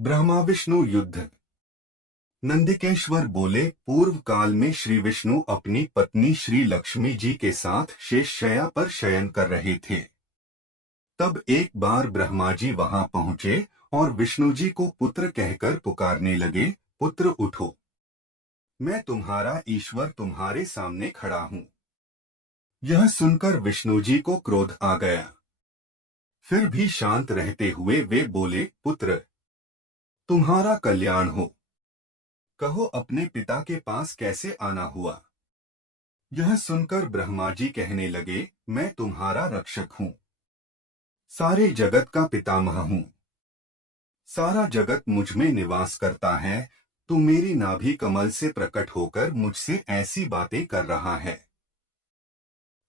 ब्रह्मा विष्णु युद्ध। नंदिकेश्वर बोले, पूर्व काल में श्री विष्णु अपनी पत्नी श्री लक्ष्मी जी के साथ शेषशय्या पर शयन कर रहे थे। तब एक बार ब्रह्मा जी वहां पहुंचे और विष्णु जी को पुत्र कहकर पुकारने लगे, पुत्र उठो, मैं तुम्हारा ईश्वर तुम्हारे सामने खड़ा हूं। यह सुनकर विष्णु जी को क्रोध आ गया। फिर भी शांत रहते हुए वे बोले, पुत्र तुम्हारा कल्याण हो, कहो अपने पिता के पास कैसे आना हुआ। यह सुनकर ब्रह्मा जी कहने लगे, मैं तुम्हारा रक्षक हूँ, सारे जगत का पितामह हूँ, सारा जगत मुझ में निवास करता है, तू मेरी नाभि कमल से प्रकट होकर मुझसे ऐसी बातें कर रहा है।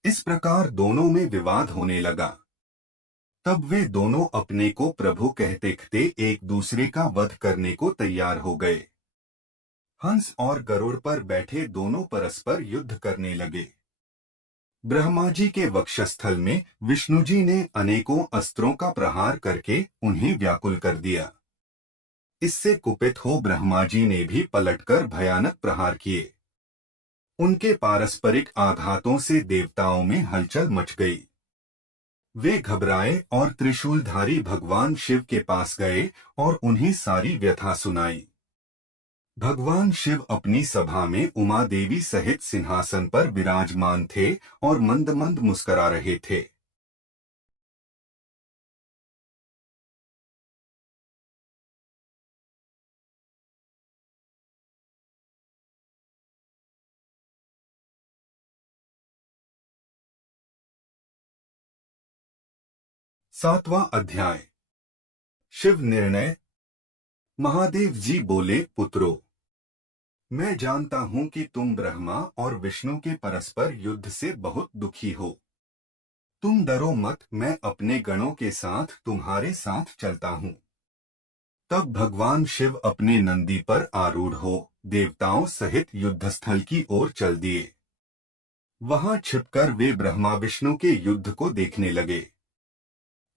इस प्रकार दोनों में विवाद होने लगा। तब वे दोनों अपने को प्रभु कहते कहते एक दूसरे का वध करने को तैयार हो गए। हंस और गरुड़ पर बैठे दोनों परस्पर युद्ध करने लगे। ब्रह्मा जी के वक्षस्थल में विष्णु जी ने अनेकों अस्त्रों का प्रहार करके उन्हें व्याकुल कर दिया। इससे कुपित हो ब्रह्मा जी ने भी पलटकर भयानक प्रहार किए। उनके पारस्परिक आघातों से देवताओं में हलचल मच गई। वे घबराए और त्रिशूलधारी भगवान शिव के पास गए और उन्हें सारी व्यथा सुनाई। भगवान शिव अपनी सभा में उमा देवी सहित सिंहासन पर विराजमान थे और मंद मंद मुस्करा रहे थे। सातवां अध्याय। शिव निर्णय। महादेव जी बोले, पुत्रों, मैं जानता हूं कि तुम ब्रह्मा और विष्णु के परस्पर युद्ध से बहुत दुखी हो। तुम डरो मत, मैं अपने गणों के साथ तुम्हारे साथ चलता हूं। तब भगवान शिव अपने नंदी पर आरूढ़ हो देवताओं सहित युद्धस्थल की ओर चल दिए। वहां छिपकर वे ब्रह्मा विष्णु के युद्ध को देखने लगे।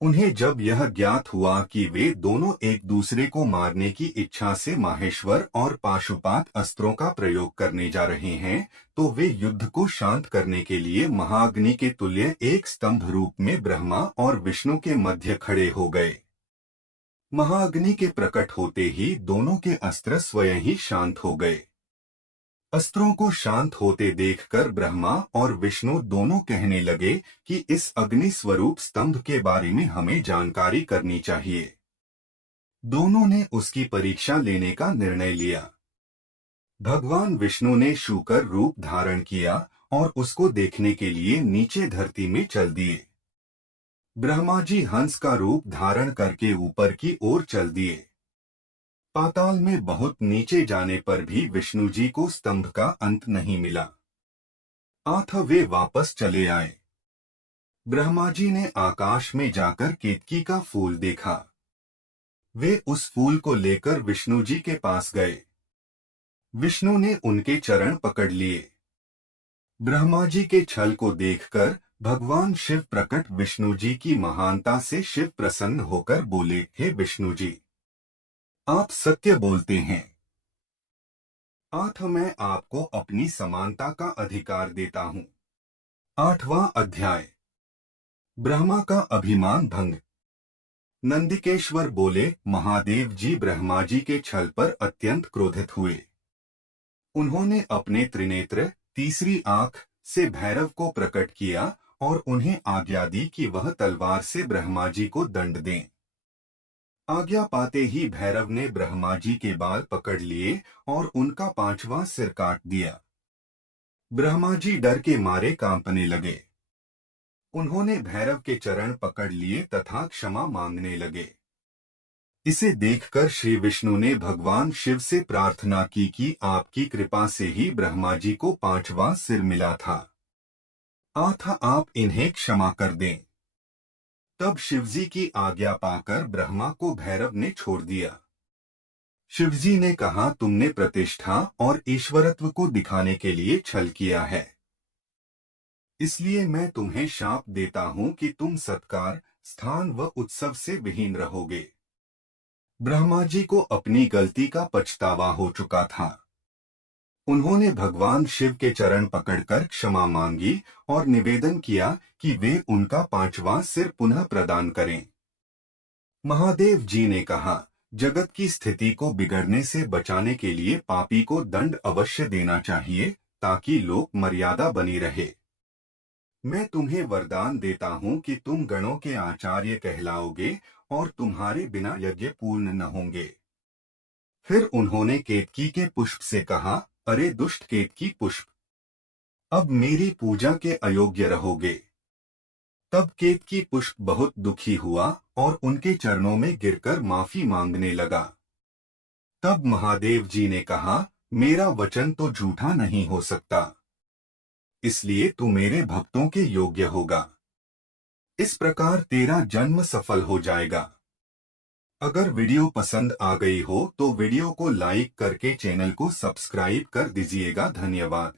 उन्हें जब यह ज्ञात हुआ कि वे दोनों एक दूसरे को मारने की इच्छा से माहेश्वर और पाशुपात अस्त्रों का प्रयोग करने जा रहे हैं, तो वे युद्ध को शांत करने के लिए महाअग्नि के तुल्य एक स्तंभ रूप में ब्रह्मा और विष्णु के मध्य खड़े हो गए। महाअग्नि के प्रकट होते ही दोनों के अस्त्र स्वयं ही शांत हो गए। अस्त्रों को शांत होते देखकर ब्रह्मा और विष्णु दोनों कहने लगे कि इस अग्नि स्वरूप स्तंभ के बारे में हमें जानकारी करनी चाहिए। दोनों ने उसकी परीक्षा लेने का निर्णय लिया। भगवान विष्णु ने शूकर रूप धारण किया और उसको देखने के लिए नीचे धरती में चल दिए। ब्रह्मा जी हंस का रूप धारण करके ऊपर की ओर चल दिए। पाताल में बहुत नीचे जाने पर भी विष्णु जी को स्तंभ का अंत नहीं मिला। अतः वे वापस चले आए। ब्रह्मा जी ने आकाश में जाकर केतकी का फूल देखा। वे उस फूल को लेकर विष्णु जी के पास गए। विष्णु ने उनके चरण पकड़ लिए। ब्रह्मा जी के छल को देखकर भगवान शिव प्रकट विष्णु जी की महानता से शिव प्रसन्न होकर बोले, हे विष्णु जी, आप सत्य बोलते हैं। अतः मैं आपको अपनी समानता का अधिकार देता हूँ। आठवां अध्याय। ब्रह्मा का अभिमान भंग। नंदिकेश्वर बोले, महादेव जी ब्रह्मा जी के छल पर अत्यंत क्रोधित हुए। उन्होंने अपने त्रिनेत्र तीसरी आंख से भैरव को प्रकट किया और उन्हें आज्ञा दी कि वह तलवार से ब्रह्मा जी को दंड दें। आज्ञा पाते ही भैरव ने ब्रह्मा जी के बाल पकड़ लिए और उनका पांचवां सिर काट दिया। ब्रह्मा जी डर के मारे कांपने लगे। उन्होंने भैरव के चरण पकड़ लिए तथा क्षमा मांगने लगे। इसे देखकर श्री विष्णु ने भगवान शिव से प्रार्थना की कि आपकी कृपा से ही ब्रह्मा जी को पांचवां सिर मिला था, अतः आप इन्हें क्षमा कर दें। तब शिवजी की आज्ञा पाकर ब्रह्मा को भैरव ने छोड़ दिया। शिवजी ने कहा, तुमने प्रतिष्ठा और ईश्वरत्व को दिखाने के लिए छल किया है, इसलिए मैं तुम्हें शाप देता हूं कि तुम सत्कार, स्थान व उत्सव से विहीन रहोगे। ब्रह्मा जी को अपनी गलती का पछतावा हो चुका था। उन्होंने भगवान शिव के चरण पकड़कर क्षमा मांगी और निवेदन किया कि वे उनका 5वां सिर पुनः प्रदान करें। महादेव जी ने कहा, जगत की स्थिति को बिगड़ने से बचाने के लिए पापी को दंड अवश्य देना चाहिए, ताकि लोक मर्यादा बनी रहे। मैं तुम्हें वरदान देता हूँ कि तुम गणों के आचार्य कहलाओगे और तुम्हारे बिना यज्ञ पूर्ण न होंगे। फिर उन्होंने केतकी के पुष्प से कहा, अरे दुष्ट केतकी पुष्प, अब मेरी पूजा के अयोग्य रहोगे। तब केतकी पुष्प बहुत दुखी हुआ और उनके चरणों में गिरकर माफी मांगने लगा। तब महादेव जी ने कहा, मेरा वचन तो झूठा नहीं हो सकता, इसलिए तू मेरे भक्तों के योग्य होगा। इस प्रकार तेरा जन्म सफल हो जाएगा। अगर वीडियो पसंद आ गई हो तो वीडियो को लाइक करके चैनल को सब्सक्राइब कर दीजिएगा। धन्यवाद।